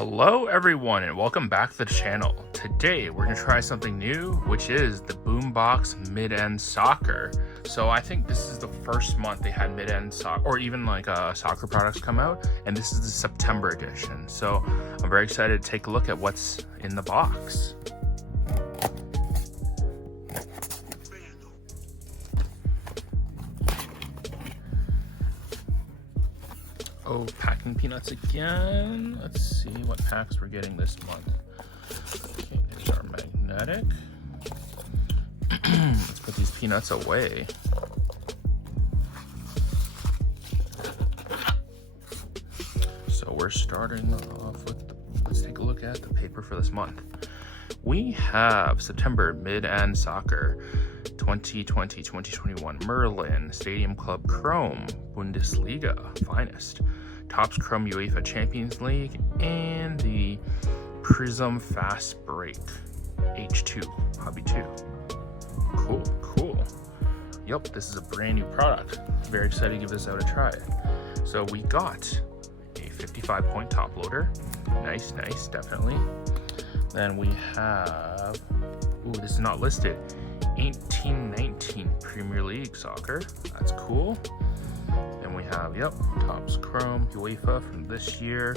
Hello everyone and welcome back to the channel. Today we're going to try something new, which is the Boombox mid-end soccer. So I think this is the first month they had mid-end soccer, or even like soccer products come out, and this is the September edition. So I'm very excited to take a look at what's in the box. Oh, packing peanuts again. Let's see what packs we're getting this month. Okay, there's our magnetic. Let's put these peanuts away. So we're starting off with, let's take a look at the paper for this month. We have September mid-end soccer 2020-2021 Merlin Stadium Club Chrome Bundesliga Finest, Topps Chrome UEFA Champions League, and the Prism Fast Break H2 Hobby 2. Cool. Yep, this is a brand new product. Very excited to give this out a try. So we got a 55-point top loader. Nice, definitely. Then we have, ooh, this is not listed, 18-19 Premier League Soccer. That's cool. Then we have, yep, Topps Chrome UEFA from this year,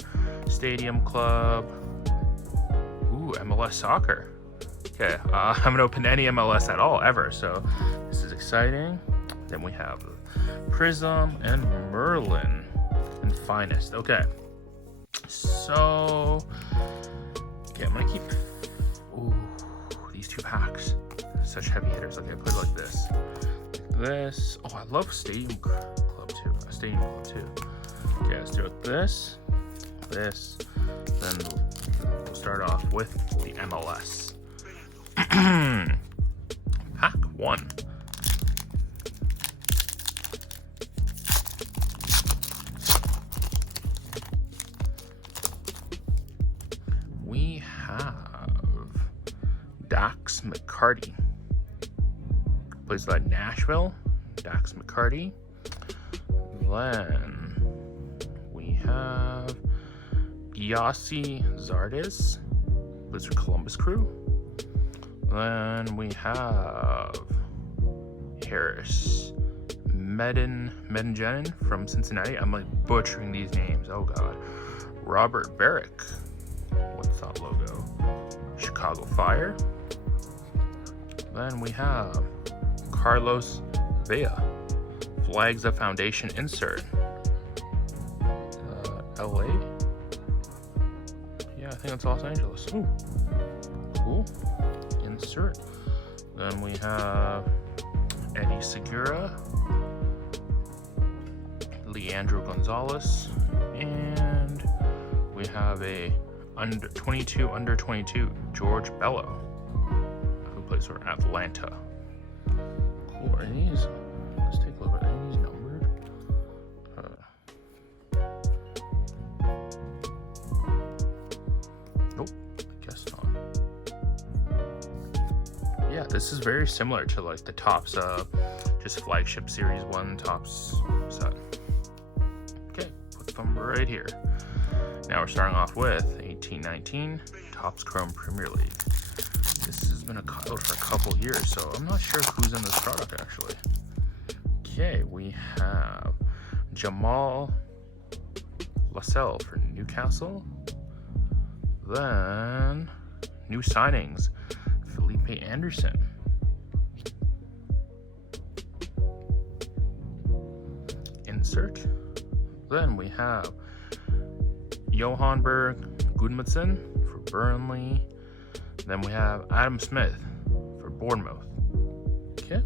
Stadium Club. Ooh, MLS Soccer. Okay, I haven't opened any MLS at all ever, so this is exciting. Then we have Prism and Merlin and Finest. Okay, so okay, I'm gonna keep these two packs. Such heavy hitters. Okay, put it like this. This. Oh, I love Stadium Club too. Okay, let's do it. This. Then we'll start off with the MLS. Pack 1. We have Dax McCarty. Plays like Nashville. Dax McCarty. Then we have Yossi Zardes. Plays for Columbus Crew. Then we have Harris Medingen from Cincinnati. I'm like butchering these names. Oh god. Robert Barrick. What's that logo? Chicago Fire. Then we have Carlos Vea, Flags of Foundation insert. LA? Yeah, I think it's Los Angeles. Ooh, cool. Insert. Then we have Eddie Segura, Leandro Gonzalez, and we have a under 22 George Bello, who plays for Atlanta. Cool. Are these? Let's take a look. Are these numbered? Nope. I guess not. Yeah, this is very similar to like the Topps, just flagship series 1 Topps set. Okay, put them right here. Now we're starting off with 18-19 Topps Chrome Premier League. This has been out for a couple years, so I'm not sure who's in this product actually. Okay, we have Jamal Lascelles for Newcastle. Then new signings, Felipe Anderson. Insert. Then we have Johan Berg Gudmundsson for Burnley. Then we have Adam Smith for Bournemouth. Okay,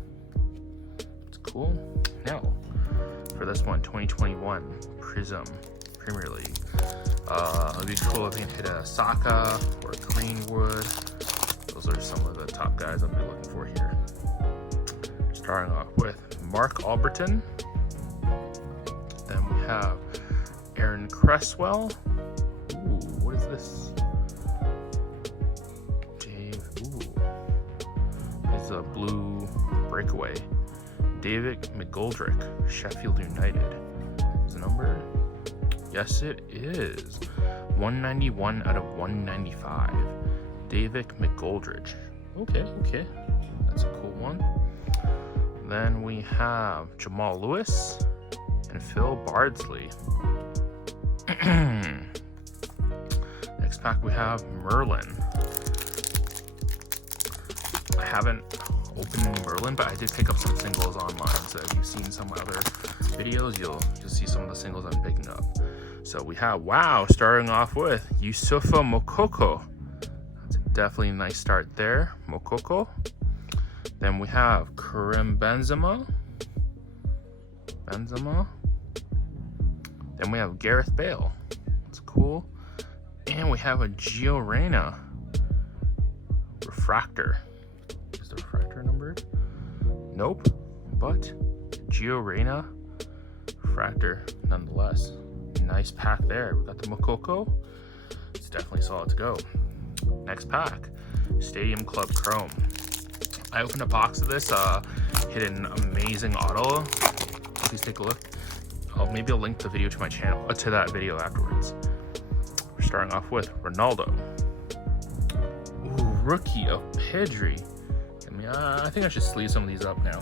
that's cool. Now, for this one, 2021 Prism Premier League. It'd be cool if we can hit a Saka or Greenwood. Those are some of the top guys I'll be looking for here. Starting off with Mark Alberton. Then we have Aaron Cresswell. Ooh, what is this? Is a blue breakaway. David McGoldrick, Sheffield United. His number Yes, it is. 191 out of 195. David McGoldridge. Okay. That's a cool one. Then we have Jamal Lewis and Phil Bardsley. Next pack we have Merlin. I haven't opened any Merlin, but I did pick up some singles online. So if you've seen some other videos, you'll see some of the singles I'm picking up. So we have, starting off with Yusufa Mokoko. That's definitely a nice start there, Mokoko. Then we have Karim Benzema. Then we have Gareth Bale. That's cool. And we have a Gio Reyna refractor. Is the refractor numbered? Nope. But Gio Reyna refractor nonetheless. Nice pack there. We got the Mokoko. It's definitely solid to go. Next pack, Stadium Club Chrome. I opened a box of this, hit an amazing auto. Please take a look. Maybe I'll link the video to my channel, to that video afterwards. We're starting off with Ronaldo. Ooh, rookie of Pedri. I think I should sleeve some of these up now.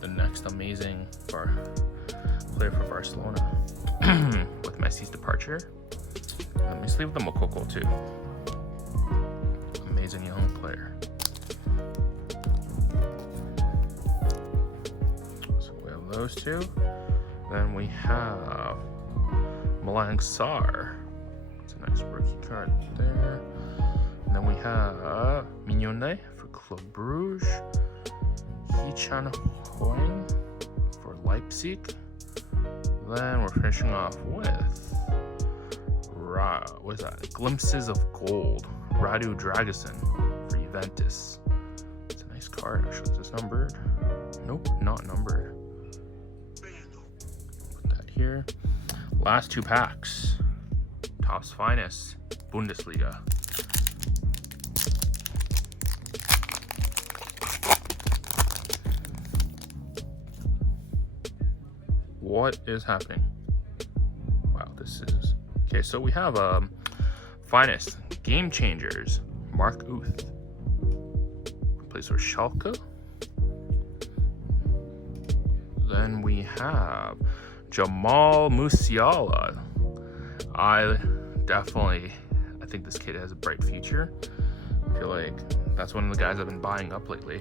The next amazing player for Barcelona with Messi's departure. Let me sleeve the Mokoko too. Amazing young player. So we have those two. Then we have Malang Sarr. It's a nice rookie card there. And then we have Mignone for Club Brugge. Hee-chan Hoang for Leipzig. Then we're finishing off with what is that? Glimpses of Gold. Radu Dragusin for Juventus. It's a nice card. Actually, is this numbered? Nope, not numbered. Put that here. Last two packs. Top's Finest, Bundesliga. What is happening? Wow, this is... Okay, so we have Finest, Game Changers, Mark Uth. Plays for Schalke. Then we have Jamal Musiala. I think this kid has a bright future. I feel like that's one of the guys I've been buying up lately.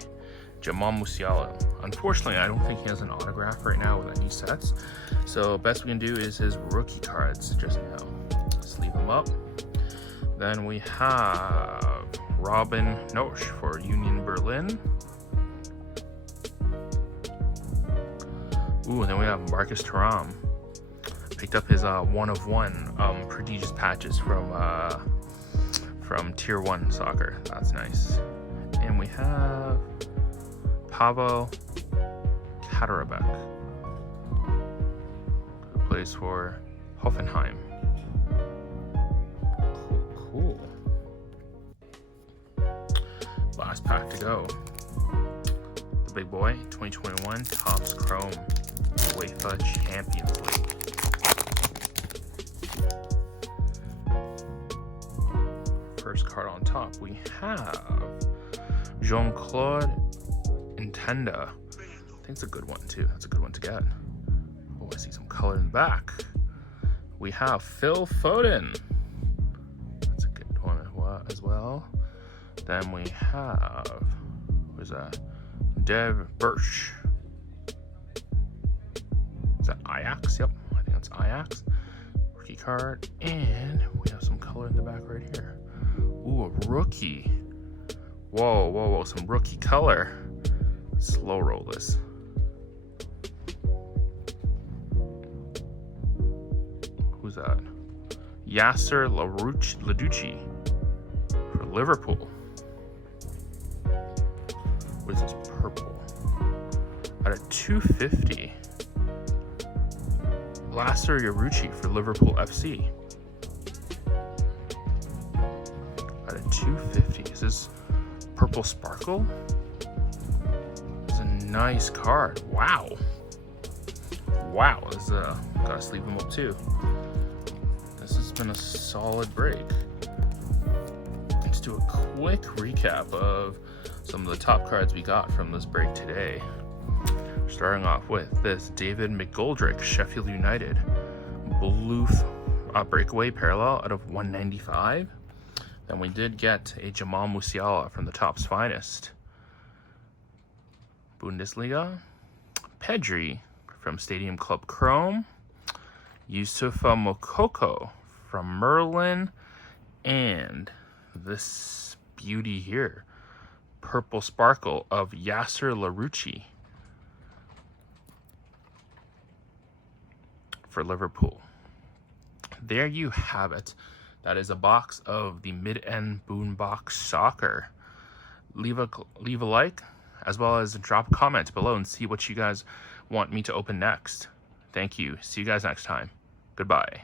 Jamal Musiala. Unfortunately, I don't think he has an autograph right now with any sets. So best we can do is his rookie cards just now. Sleeve him up. Then we have Robin Nosch for Union Berlin. Ooh, and then we have Marcus Thuram. Picked up his 1-of-1 prodigious patches from Tier 1 soccer. That's nice. And we have Pavel Kaderabek, who plays for Hoffenheim. Cool. Last pack to go. The big boy, 2021 Topps Chrome UEFA Champions League. First card on top, we have Jean-Claude Intenda. I think it's a good one too. That's a good one to get. Oh, I see some color in the back. We have Phil Foden. That's a good one as well. Then we have, what is that? Dev Birch. Is that Ajax? Yep, I think that's Ajax. Rookie card. And we have some color in the back right here. Ooh, a rookie. Whoa, some rookie color. Slow roll this. Who's that? Yasser Laducci for Liverpool. What is this? Purple. At a 250. Lasser Yarucci for Liverpool FC. At a 250. Is this Purple Sparkle? It's a nice card. Wow. Wow, this gotta sleeve them up too. This has been a solid break. Let's do a quick recap of some of the top cards we got from this break today. Starting off with this David McGoldrick, Sheffield United, blue breakaway parallel out of 195. Then we did get a Jamal Musiala from the Topps Finest, Bundesliga, Pedri from Stadium Club Chrome, Yusufa Mokoko from Merlin, and this beauty here, Purple Sparkle of Yasser Larouci for Liverpool. There you have it. That is a box of the mid-end Boombox Soccer. Leave a like, as well as drop a comment below and see what you guys want me to open next. Thank you. See you guys next time. Goodbye.